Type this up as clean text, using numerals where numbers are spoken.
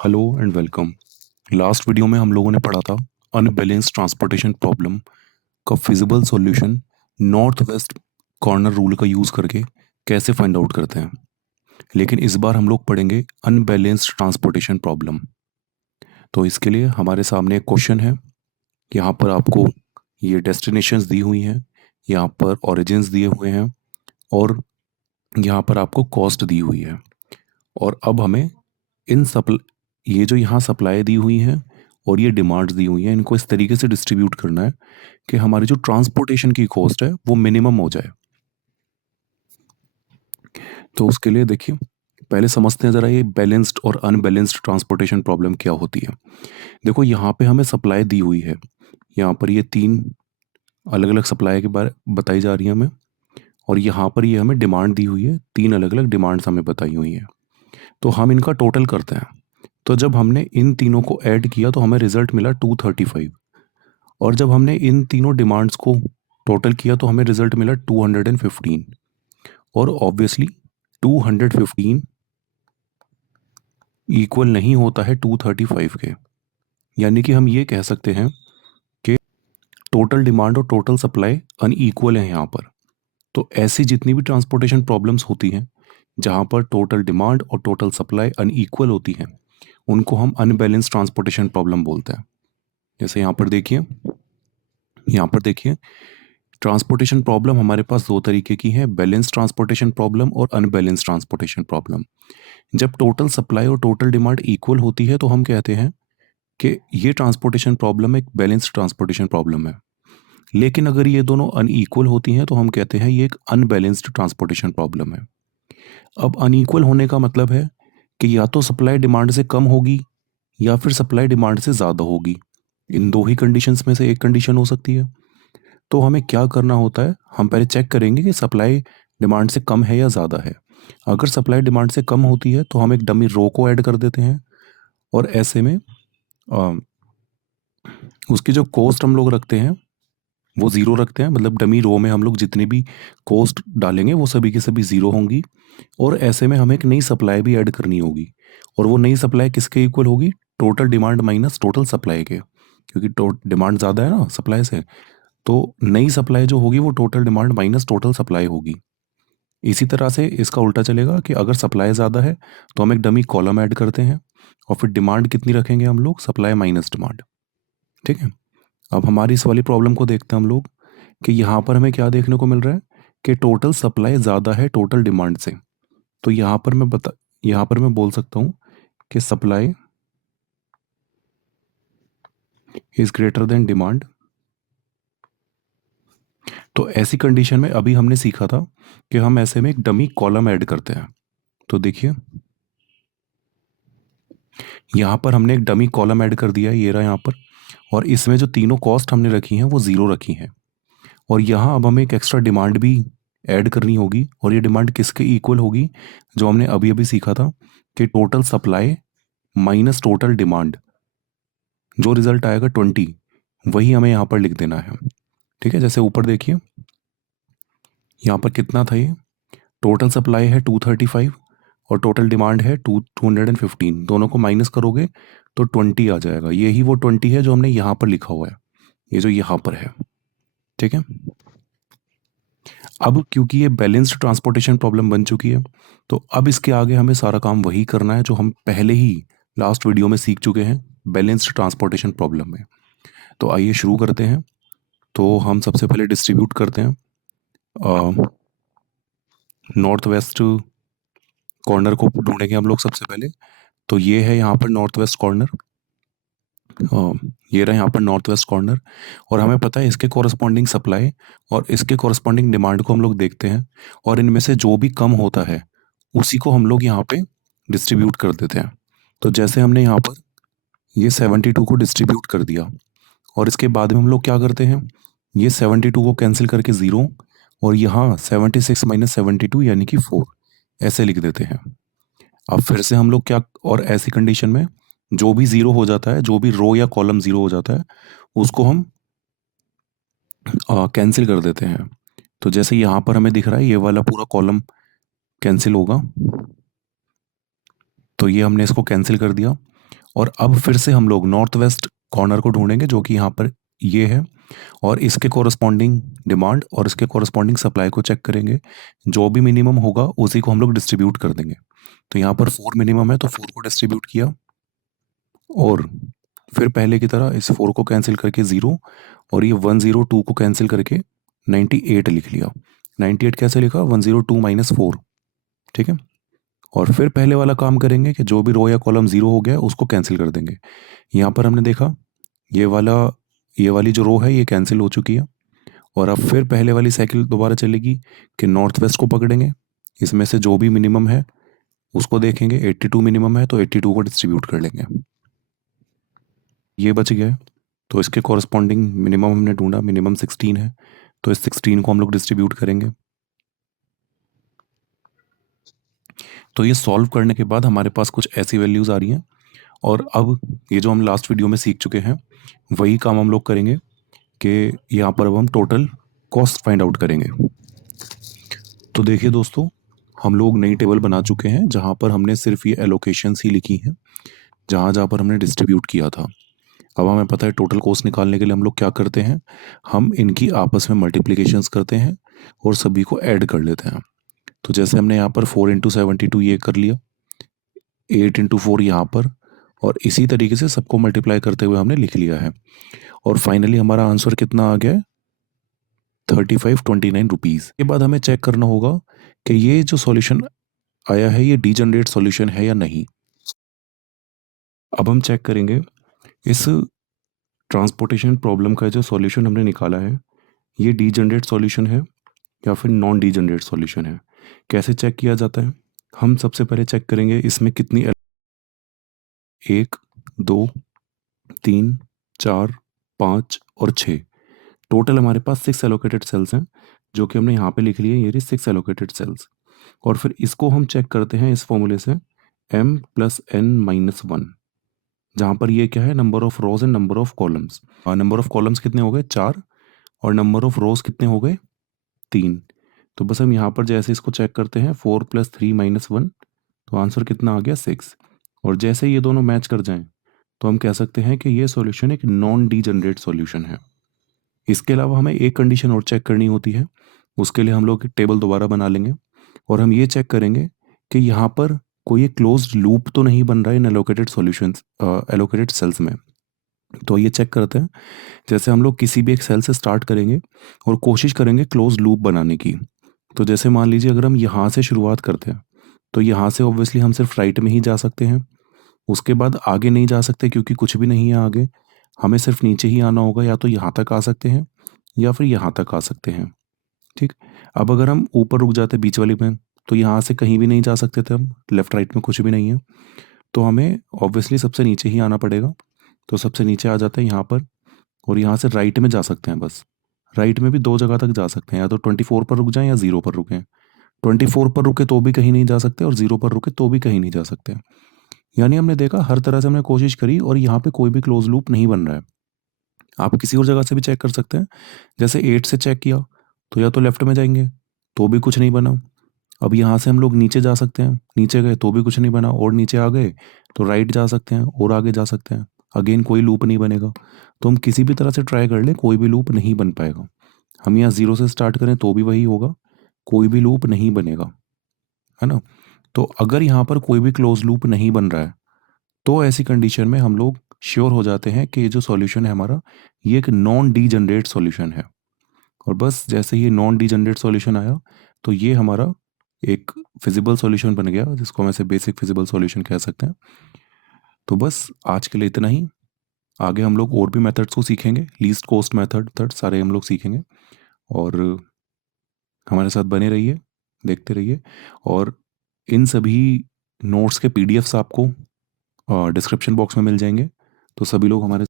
Hello and welcome. Last video में हम लोगों ने पढ़ा था अनबैलेंस ट्रांसपोर्टेशन प्रॉब्लम का feasible solution north west corner rule का यूज़ करके कैसे फाइंड आउट करते हैं। लेकिन इस बार हम लोग पढ़ेंगे अनबैलेंस्ड ट्रांसपोर्टेशन प्रॉब्लम। तो इसके लिए हमारे सामने एक क्वेश्चन है। यहाँ पर आपको ये डेस्टिनेशंस दी हुई हैं, यहाँ पर ओरिजिन्स दिए हुए हैं और यहाँ पर आपको कॉस्ट दी हुई है। और अब हमें इन सप्ल ये जो यहाँ सप्लाई दी हुई है और ये डिमांड्स दी हुई हैं, इनको इस तरीके से डिस्ट्रीब्यूट करना है कि हमारी जो ट्रांसपोर्टेशन की कॉस्ट है वो मिनिमम हो जाए। तो उसके लिए देखिए, पहले समझते हैं ज़रा ये बैलेंस्ड और अनबैलेंस्ड ट्रांसपोर्टेशन प्रॉब्लम क्या होती है। देखो, यहाँ पे हमें सप्लाई दी हुई है, यहाँ पर ये तीन अलग अलग सप्लाई के बारे बताई जा रही है हमें, और यहाँ पर ये हमें डिमांड दी हुई है, तीन अलग अलग डिमांड्स हमें बताई हुई हैं। तो हम इनका टोटल करते हैं। तो जब हमने इन तीनों को ऐड किया तो हमें रिजल्ट मिला 235, और जब हमने इन तीनों डिमांड्स को टोटल किया तो हमें रिजल्ट मिला 215। और ऑब्वियसली 215 इक्वल नहीं होता है 235 के। यानी कि हम ये कह सकते हैं कि टोटल डिमांड और टोटल सप्लाई अनइक्वल है यहाँ पर। तो ऐसी जितनी भी ट्रांसपोर्टेशन प्रॉब्लम्स होती हैं जहाँ पर टोटल डिमांड और टोटल सप्लाई अनइक्वल होती हैं, उनको हम अनबैलेंस ट्रांसपोर्टेशन प्रॉब्लम बोलते हैं। जैसे यहाँ पर देखिए, ट्रांसपोर्टेशन प्रॉब्लम हमारे पास दो तरीके की है, बैलेंस ट्रांसपोर्टेशन प्रॉब्लम और अनबैलेंस ट्रांसपोर्टेशन प्रॉब्लम। जब टोटल सप्लाई और टोटल डिमांड इक्वल होती है तो हम कहते हैं कि ये ट्रांसपोर्टेशन प्रॉब्लम एक बैलेंस ट्रांसपोर्टेशन प्रॉब्लम है। लेकिन अगर ये दोनों अनइक्वल होती हैं तो हम कहते हैं ये एक अनबैलेंस्ड ट्रांसपोर्टेशन प्रॉब्लम है। अब अनइक्वल होने का मतलब है कि या तो सप्लाई डिमांड से कम होगी या फिर सप्लाई डिमांड से ज़्यादा होगी। इन दो ही कंडीशंस में से एक कंडीशन हो सकती है। तो हमें क्या करना होता है, हम पहले चेक करेंगे कि सप्लाई डिमांड से कम है या ज़्यादा है। अगर सप्लाई डिमांड से कम होती है तो हम एक डमी रो को ऐड कर देते हैं, और ऐसे में अ, उसकी जो कॉस्ट हम लोग रखते हैं वो ज़ीरो रखते हैं। मतलब डमी रो में हम लोग जितनी भी कॉस्ट डालेंगे वो सभी की सभी ज़ीरो होंगी। और ऐसे में हमें एक नई सप्लाई भी ऐड करनी होगी, और वो नई सप्लाई किसके इक्वल होगी, total demand minus total supply के। क्योंकि डिमांड ज़्यादा है ना सप्लाई से, तो नई सप्लाई जो होगी वो total demand minus total supply होगी। इसी तरह से इसका उल्टा चलेगा कि अगर सप्लाई ज़्यादा है तो हम एक डमी कॉलम ऐड करते हैं, और फिर डिमांड कितनी रखेंगे हम लोग, सप्लाई माइनस डिमांड। ठीक है। अब हमारी इस वाली प्रॉब्लम को देखते हैं हम लोग कि यहाँ पर हमें क्या देखने को मिल रहा है कि टोटल सप्लाई ज़्यादा है टोटल डिमांड से। तो यहाँ पर मैं बोल सकता हूँ कि supply is greater than demand. तो ऐसी कंडीशन में अभी हमने सीखा था कि हम ऐसे में एक डमी कॉलम ऐड करते हैं। तो देखिए, यहाँ पर हमने एक डमी कॉलम ऐड कर दिया है, ये रहा यहाँ पर। और इसमें जो तीनों कॉस्ट हमने रखी हैं वो ज़ीरो रखी हैं। और यहाँ अब हमें एक एक्स्ट्रा डिमांड भी ऐड करनी होगी, और ये डिमांड किसके इक्वल होगी, जो हमने अभी अभी सीखा था कि total supply minus total demand, जो रिजल्ट आएगा 20, वही हमें यहाँ पर लिख देना है। ठीक है। जैसे ऊपर देखिए, यहाँ पर कितना था, ये टोटल सप्लाई है 235 और टोटल डिमांड है 215। दोनों को माइनस करोगे तो 20 आ जाएगा। यही वो 20 है जो हमने यहाँ पर लिखा हुआ है, ये जो यहाँ पर है। ठीक है। अब क्योंकि ये बैलेंस्ड ट्रांसपोर्टेशन प्रॉब्लम बन चुकी है, तो अब इसके आगे हमें सारा काम वही करना है जो हम पहले ही लास्ट वीडियो में सीख चुके हैं बैलेंस्ड ट्रांसपोर्टेशन प्रॉब्लम में। तो आइए शुरू करते हैं। तो हम सबसे पहले डिस्ट्रीब्यूट करते हैं नॉर्थ वेस्ट कॉर्नर को ढूंढेंगे हम लोग सबसे पहले। तो ये है यहाँ पर नॉर्थ वेस्ट कॉर्नर, ये रहा यहाँ पर नॉर्थ वेस्ट कॉर्नर। और हमें पता है इसके कॉरस्पॉन्डिंग सप्लाई और इसके कॉरस्पॉन्डिंग डिमांड को हम लोग देखते हैं, और इनमें से जो भी कम होता है उसी को हम लोग यहाँ पे डिस्ट्रीब्यूट कर देते हैं। तो जैसे हमने यहाँ पर ये 72 को डिस्ट्रीब्यूट कर दिया, और इसके बाद में हम लोग क्या करते हैं, ये 72 को कैंसिल करके ज़ीरो, और यहाँ 76 माइनस 72 यानी कि 4, ऐसे लिख देते हैं। अब फिर से हम लोग क्या, और ऐसी कंडीशन में जो भी ज़ीरो हो जाता है, जो भी रो या कॉलम ज़ीरो हो जाता है, उसको हम कैंसिल कर देते हैं। तो जैसे यहाँ पर हमें दिख रहा है ये वाला पूरा कॉलम कैंसिल होगा, तो ये हमने इसको कैंसिल कर दिया। और अब फिर से हम लोग नॉर्थ वेस्ट कॉर्नर को ढूंढेंगे जो कि यहाँ पर ये है, और इसके कॉरस्पॉन्डिंग डिमांड और इसके कॉरस्पॉन्डिंग सप्लाई को चेक करेंगे। जो भी मिनिमम होगा उसी को हम लोग डिस्ट्रीब्यूट कर देंगे। तो यहाँ पर 4 मिनिमम है तो 4 को डिस्ट्रीब्यूट किया, और फिर पहले की तरह इस 4 को कैंसिल करके 0, और ये 102 को कैंसिल करके 98 लिख लिया। 98 कैसे लिखा? 102 माइनस 4। ठीक है। और फिर पहले वाला काम करेंगे कि जो भी रो या कॉलम 0 हो गया उसको कैंसिल कर देंगे। यहाँ पर हमने देखा ये वाला, ये वाली जो रो है ये कैंसिल हो चुकी है। और अब फिर पहले वाली साइकिल दोबारा चलेगी कि नॉर्थ वेस्ट को पकड़ेंगे, इसमें से जो भी मिनिमम है उसको देखेंगे। 82 मिनिमम है तो 82 को डिस्ट्रीब्यूट कर लेंगे। ये बच गया। तो इसके कॉरस्पॉन्डिंग मिनिमम हमने ढूंढा, मिनिमम 16 है, तो इस 16 को हम लोग डिस्ट्रीब्यूट करेंगे। तो ये सॉल्व करने के बाद हमारे पास कुछ ऐसी वैल्यूज़ आ रही हैं। और अब ये जो हम लास्ट वीडियो में सीख चुके हैं वही काम हम लोग करेंगे कि यहाँ पर अब हम टोटल कॉस्ट फाइंड आउट करेंगे। तो देखिए दोस्तों, हम लोग नई टेबल बना चुके हैं जहाँ पर हमने सिर्फ ये एलोकेशंस ही लिखी हैं, जहाँ जहाँ पर हमने डिस्ट्रीब्यूट किया था। अब हमें पता है टोटल कॉस्ट निकालने के लिए हम लोग क्या करते हैं, हम इनकी आपस में मल्टीप्लिकेशंस करते हैं और सभी को ऐड कर लेते हैं। तो जैसे हमने यहाँ पर 4 इंटू 72 ये कर लिया, 8 इंटू 4 यहाँ पर, और इसी तरीके से सबको मल्टीप्लाई करते हुए हमने लिख लिया है। और फाइनली हमारा आंसर कितना आ गया है? 3529 रुपीज़। के बाद हमें चेक करना होगा कि ये जो सॉल्यूशन आया है ये डीजनरेट सॉल्यूशन है या नहीं। अब हम चेक करेंगे इस ट्रांसपोर्टेशन प्रॉब्लम का जो सॉल्यूशन हमने निकाला है ये डीजनरेट सॉल्यूशन है या फिर नॉन डीजनरेट सॉल्यूशन है। कैसे चेक किया जाता है? हम सबसे पहले चेक करेंगे इसमें कितनी 1 2 3 4 5 और 6, टोटल हमारे पास 6 एलोकेटेड सेल्स हैं जो कि हमने यहाँ पे लिख लिए, ये रही 6 एलोकेटेड सेल्स। और फिर इसको हम चेक करते हैं इस फॉर्मूले से m प्लस n माइनस 1, जहाँ पर ये क्या है? Number of rose and number of columns. Number of columns कितने हो गए? 4, और नंबर ऑफ रोज कितने हो गए? 3। तो बस हम यहाँ पर जैसे इसको चेक करते हैं 4 प्लस 3 माइनस 1, तो आंसर कितना आ गया? 6। और जैसे ये दोनों मैच कर जाएं तो हम कह सकते हैं कि ये सॉल्यूशन एक नॉन डीजनरेट सॉल्यूशन है। इसके अलावा हमें एक कंडीशन और चेक करनी होती है, उसके लिए हम लोग टेबल दोबारा बना लेंगे और हम ये चेक करेंगे कि यहाँ पर कोई एक क्लोज्ड लूप तो नहीं बन रहा है इन एलोकेटेड सॉल्यूशंस, एलोकेटेड सेल्स में। तो ये चेक करते हैं, जैसे हम लोग किसी भी एक सेल से स्टार्ट करेंगे और कोशिश करेंगे क्लोज लूप बनाने की। तो जैसे मान लीजिए अगर हम यहाँ से शुरुआत करते हैं तो यहाँ से ऑब्वियसली हम सिर्फ राइट में ही जा सकते हैं, उसके बाद आगे नहीं जा सकते क्योंकि कुछ भी नहीं है आगे। हमें सिर्फ नीचे ही आना होगा, या तो यहाँ तक आ सकते हैं या फिर यहाँ तक आ सकते हैं। ठीक। अब अगर हम ऊपर रुक जाते बीच वाली में तो यहाँ से कहीं भी नहीं जा सकते थे हम, लेफ्ट राइट में कुछ भी नहीं है, तो हमें ऑब्वियसली सबसे नीचे ही आना पड़ेगा। तो सबसे नीचे आ जाते हैं यहाँ पर, और यहाँ से राइट में जा सकते हैं बस। राइट में भी दो जगह तक जा सकते हैं, या तो 24 पर रुक जाएं या 0 पर रुकें। 24 पर रुके तो भी कहीं नहीं जा सकते और 0 पर रुके तो भी कहीं नहीं जा सकते। यानी हमने देखा हर तरह से हमने कोशिश करी और यहाँ पे कोई भी क्लोज लूप नहीं बन रहा है। आप किसी और जगह से भी चेक कर सकते हैं, जैसे 8 से चेक किया तो या तो लेफ्ट में जाएंगे तो भी कुछ नहीं बना। अब यहाँ से हम लोग नीचे जा सकते हैं, नीचे गए तो भी कुछ नहीं बना, और नीचे आ गए तो राइट जा सकते हैं और आगे जा सकते हैं, अगेन कोई लूप नहीं बनेगा। तो हम किसी भी तरह से ट्राई कर लें कोई भी लूप नहीं बन पाएगा। हम यहाँ 0 से स्टार्ट करें तो भी वही होगा, कोई भी लूप नहीं बनेगा, है ना। तो अगर यहाँ पर कोई भी क्लोज लूप नहीं बन रहा है तो ऐसी कंडीशन में हम लोग श्योर हो जाते हैं कि ये जो सॉल्यूशन है हमारा ये एक नॉन डीजनरेट सॉल्यूशन है। और बस जैसे ही नॉन डीजनरेट सॉल्यूशन आया तो ये हमारा एक फिजिबल सॉल्यूशन बन गया, जिसको हम ऐसे बेसिक फिजिबल सॉल्यूशन कह सकते हैं। तो बस आज के लिए इतना ही। आगे हम लोग और भी मेथड्स को सीखेंगे, लीस्ट कॉस्ट मेथड तक सारे हम लोग सीखेंगे। और हमारे साथ बने रहिए, देखते रहिए। और इन सभी नोट्स के पीडीएफ्स आपको डिस्क्रिप्शन बॉक्स में मिल जाएंगे, तो सभी लोग हमारे